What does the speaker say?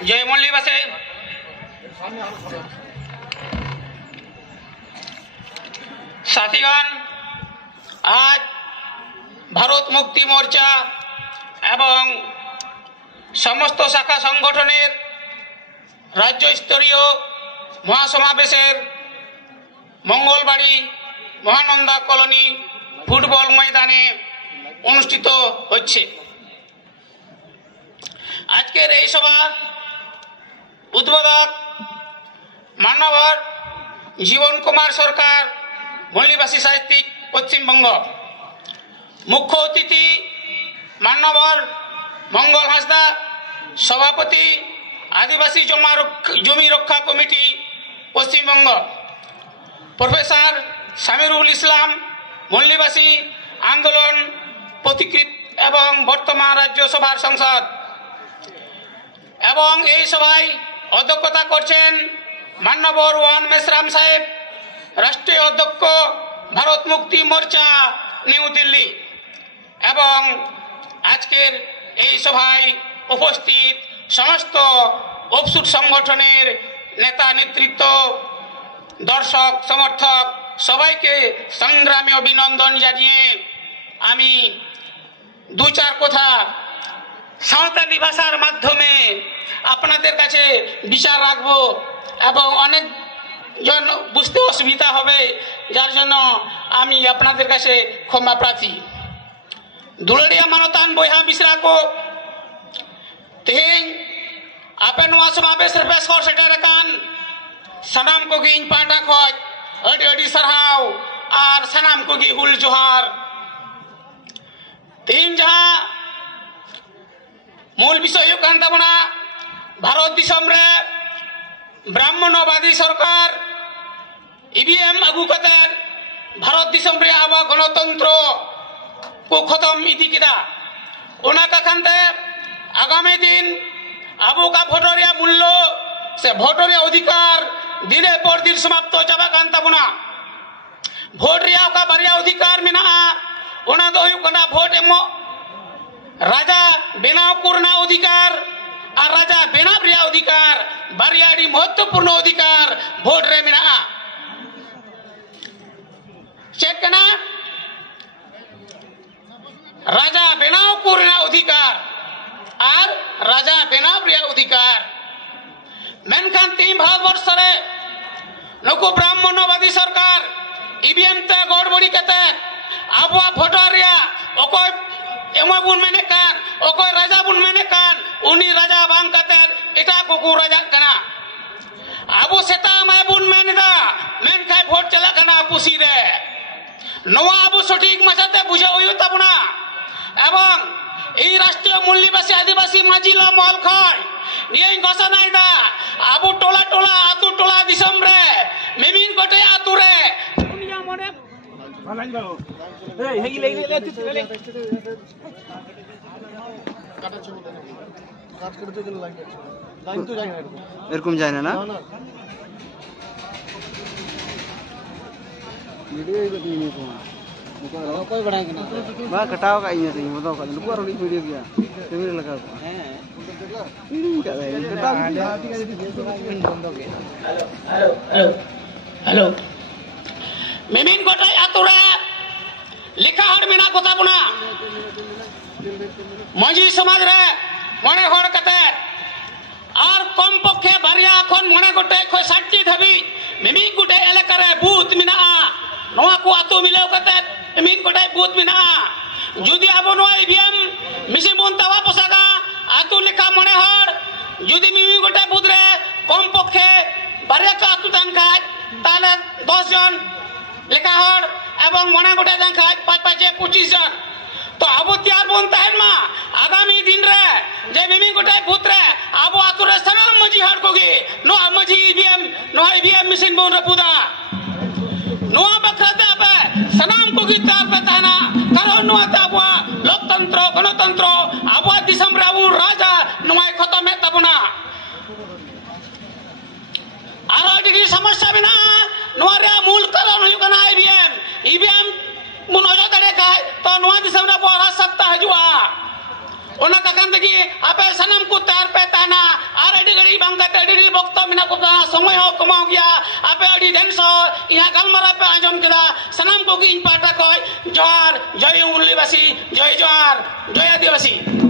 जय मुरली बसे साथीगण आज भारत मुक्ति मोर्चा एवं समस्त शाखा संगठनेर राज्य स्तरीय महासमावेशेर मंगलबाड़ी महानंदा कलोनी फुटबल मैदाने अनुष्ठित होच्छे। आजकेर এই সভা उद्बोधक मान्यवर जीवन कुमार सरकार मुरलीबासी साहित्यिक पश्चिम बंग, मुख्य अतिथि मान्यवर मंगल हांसदा सभापति आदिवासी जमी रक्षा कमिटी पश्चिम बंग, प्रोफेसर सामिरुल इस्लाम मुरलीबासी आंदोलन प्रतिकृत एवं वर्तमान राज्यसभा संसद एवं এই সভায় অধ্যক্ষতা করছেন মাননীয় ওয়ান মেসরাম সাহেব, রাষ্ট্রীয় অধ্যক্ষ ভারত মুক্তি মোর্চা নিউ দিল্লি। এবং আজকের এই সভায় উপস্থিত সমস্ত অফশুট সংগঠনের নেতা নেতৃত্ব, দর্শক সমর্থক সবাইকে সংগ্রামী অভিনন্দন জানিয়ে আমি দু চার কথা সাঁওতালি ভাষার মাধ্যমে আপনাদের কাছে বিচার রাখবো এবং অনেক জন বুঝতে অসুবিধা হবে, যার জন্য আমি আপনাদের কাছে ক্ষমা প্রার্থী। দুলড়িয়া মানতান বইহা মিশ্রা को तेहन आपे नवा समावेश रे बेस खर सेटर कान सनाम को गिन पाटा खज अडी अडी सरहाव और सनाम को गी हुल जोहार। तेहन जहां मूल विषय ताबना भारत दिसम रे ब्राह्मणवादी सरकार ईवीएम आगू कते भारत दिसम रे आबा गणतंत्र को खत्म इदी किदा। ओना काखनते आगामी दिन आबो का भोटरिया मूल्य से भोटरिया अधिकार दिने पर दिन समाप्त चाबा कान ताबना। भोट रिया का बारिया अधिकार मेना ओना दो हुयु कना भोट एमो राजा बेनाव करना अधिकार और राजा बेनाव रिया अधिकार बारियाडी महत्वपूर्ण अधिकार भोट रे मेना चेक कना राजा बेनाव करना अधिकार और राजा बेनाव रिया अधिकार। मेनखान तीन भारतवर्ष रे नुकु ब्राह्मणवादी सरकार ईवीएम ते गड़बड़ी कते आबुआ भोटर रिया ओको एमा बुन मेने कान ओकोय राजा बुन मेने कान उनी राजा बांग कते एटा को राजा कना आबो सेता माय बुन मेनेदा मेन खाय भोट चला कना पुसी रे नवा आबो सठिक मजाते बुझे होयो तबना। एवं এই রাষ্ট্রীয় মূল্যবাসী আদিবাসী মাজিলা মহল খয় নিয়ে ঘোষণা দা আবু টোলা টোলা আতু টোলা দিসম রে মেমিন গটে আতু রে দুনিয়া মনে এই হেগি লেই লে তুই লে কাটা ছবি দে কাট করতে গেলে লাইন তো যায় না এরকম যায় না না वीडियो ही बती नहीं को कोई बढ़ाए कि ना बा कटाव का इया सही बताओ का लुको रोडी वीडियो किया कैमरे लगा को हैं वीडियो क्या है कटाव बंद हो गया। हेलो हेलो हेलो मेमिन गोटाई आतुरा लेखा हर मेना कोता बुना मांझी समाज रे मने हर कते और कम पक्षे बारिया खन मने गोटे खय 60 धाबी मेमिन गोटे एलाका रे बूथ मिना नवा को आतो मिलेव कते मेमिन गोटे बूथ मिना जुदी आबो नवा ईवीएम मिसे मोनतावा पोसागा आतो लेखा मने हर जुदी मिमी गोटे बूथ रे कम पक्षे बारिया का आतो दान खाय ताले 10 जन लेखा हर एवं मने गोटे दान खाय 5 25 जन तो आबो त्यार बोन ताहन मा आगामी दिन रे जे मिमी गोटे बूथ रे आबो आतो रे सनाम मजी हर कोगी नो मजी ईवीएम मिशन बोन रे पुदा नो बखरते आपे सनाम कोगी तार पे ताना करो नो ताबवा लोकतंत्र गणतंत्र आबो दिसम रे आबो राजा नोय खत्म है तबना आरो डिग्री समस्या बिना नो रे मूल कारण हुई कना ईवीएम मुन ओजो दड़े खाय तो नोआ दिसम रे बोरा सत्ता हजुआ ओना कखन तकी आपे सनम को तार पे ताना आर एडी kate adi bokta mina ko समय हो कमाओ गया आपे अड़ी ढंग सो यहाँ गलमरा पे आजम किदा सनम को की इन पाटा कोई जोहार जय उल्लीवासी जय जोहार जय आदिवासी